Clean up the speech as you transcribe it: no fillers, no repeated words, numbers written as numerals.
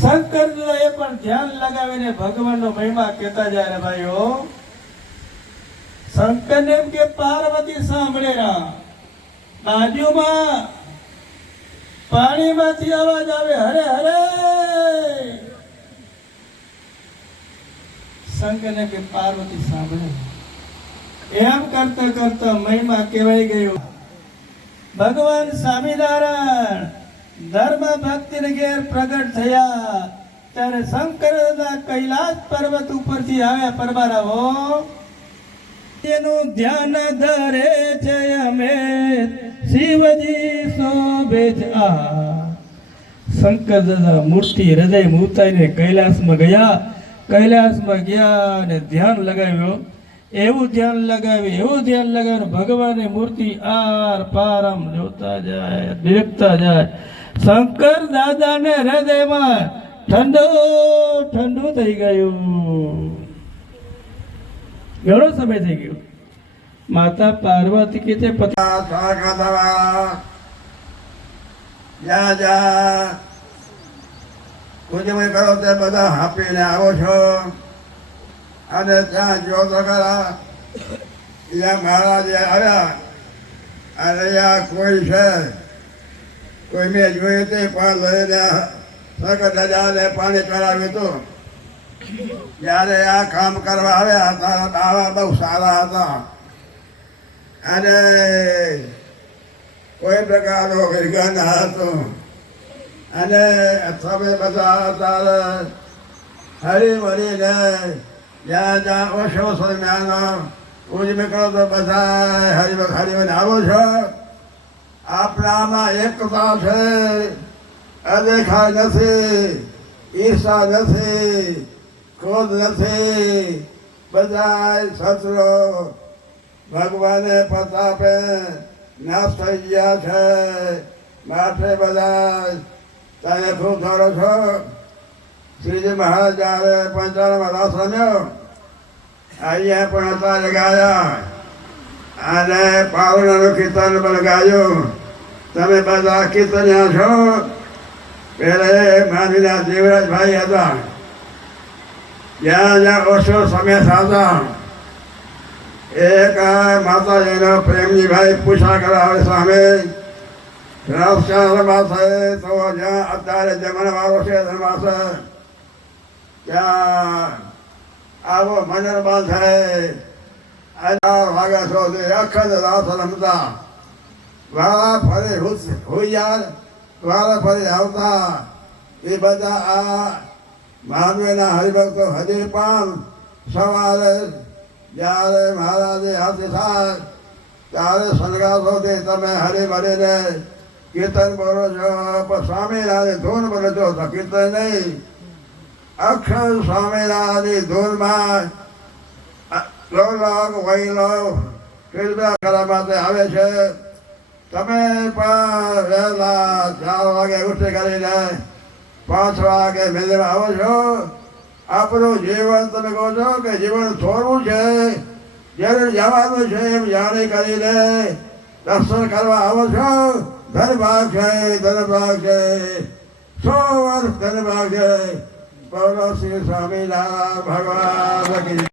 શંકરજીએ પણ ધ્યાન લગાવીને ભગવાનનો મહિમા કહેતા જાય રે ભાઈઓ. શંકરને એમ કે પાર્વતી સાંભળેરા, બાજુમાં પાણીમાંથી અવાજ આવે, હરે હરે. શંકરને કે પાર્વતી સાંભળે. એમ કરતા કરતા મહિમા કહેવાય ગયો. ભગવાન સ્વામિનારાયણ ધર્મ ભક્તિને ઘેર પ્રગટ થયા ત્યારે શંકર કૈલાસ પર્વત ઉપરથી આવ્યા પરમારાવો. તેનું ધ્યાન ધરે છે અમે શિવજી શોભે છે. શંકર દાદા મૂર્તિ હૃદય ઉતારીને કૈલાસમાં ગયા. કૈલાસમાં ગયા અને ધ્યાન લગાવ્યો. એવું ધ્યાન લગાવ્યું ભગવાનની મૂર્તિ આર પાર આમ જોતા જાય, દેખતા જાય. શંકર દાદાને હૃદયમાં ઠંડુ ઠંડુ થઈ ગયું. ઘણો સમય થઈ ગયો. માતા પાર્વતી કે છે ઉજવણી કરો તે બધા હાપીને આવો છો. અને ત્યાં જો તો ખરા ત્યાં મહારાજે આવ્યા. અને ત્યાં કોઈ છે, કોઈ મેં જોયું તે પણ લઈને શંકર દાદાને પાણી ચડાવ્યું હતું. જ્યારે આ કામ કરવા આવ્યા તારા દાવા બહુ સારા હતા અને કોઈ પ્રકારનો વિઘ્ન હતું. અને તમે બધા તારે હરી મરીને જ્યાં જ્યાં ઓછો સમયનો ઉજમે કરો તો બધા હરિવન આવો છો. આપણામાં એકતા છે, અદેખા નથી, ઈર્ષા નથી, ક્રોધ નથી. બધા શત્રુ ભગવાને પ્રતાપે નાશ થઈ ગયા છે. માટે બધા તમે ખૂબ ધરો છો. શ્રીજી મહારાજ જયારે પંચાળમાં રાસ રમ્યો અહીંયા પણ અત્યારે ગાયા અને પાવનાનું કીર્તન પણ ગાયું. તમે બધા કીર્તનિયા છો. પહેલે માનવીના દેવરાજભાઈ હતા, જ્યાં જ્યાં ઓછો સમય હતા. એક માતાજીનો પ્રેમજી ભાઈ પૂછા કરાવે સામે રમાશે તો જ્યાં અત્યારે જમણવારો છે રમાશે ત્યાં આવો મંડળ બાંધે. વાગ્યા છો અખંડ રાત રમતા. વાળા ફરી હોઈયાર વાળા ફરી આવતા. એ બધા આ માનવીના હરિભક્તો હજી પણ સવારે જ્યારે મહારાજે હાથી થાય ત્યારે સંગાથોથી તમે હરી ભરીને કીર્તન બોલો છો. પણ સ્વામિનારાયણ ધૂન બોલો છો તો કીર્તન નહીં, અક્ષર સ્વામિનારાયણની ધૂનમાં લોક વૈલો કીર્તન કરવા માટે આવે છે. તમે પણ વહેલા 4 વાગે ઉઠી કરીને 5 વાગે મેળવવા આવો છો. આપણું જીવન તમે કહો છો કે જીવન થોડું છે, જ્યારે જવાનું છે એમ જાણી કરીને દર્શન કરવા આવો છો. ધનભાગ છે, 100 વર્ષ ધનભાગ છે. બોલો શ્રી સ્વામિનારાયણ ભગવાન.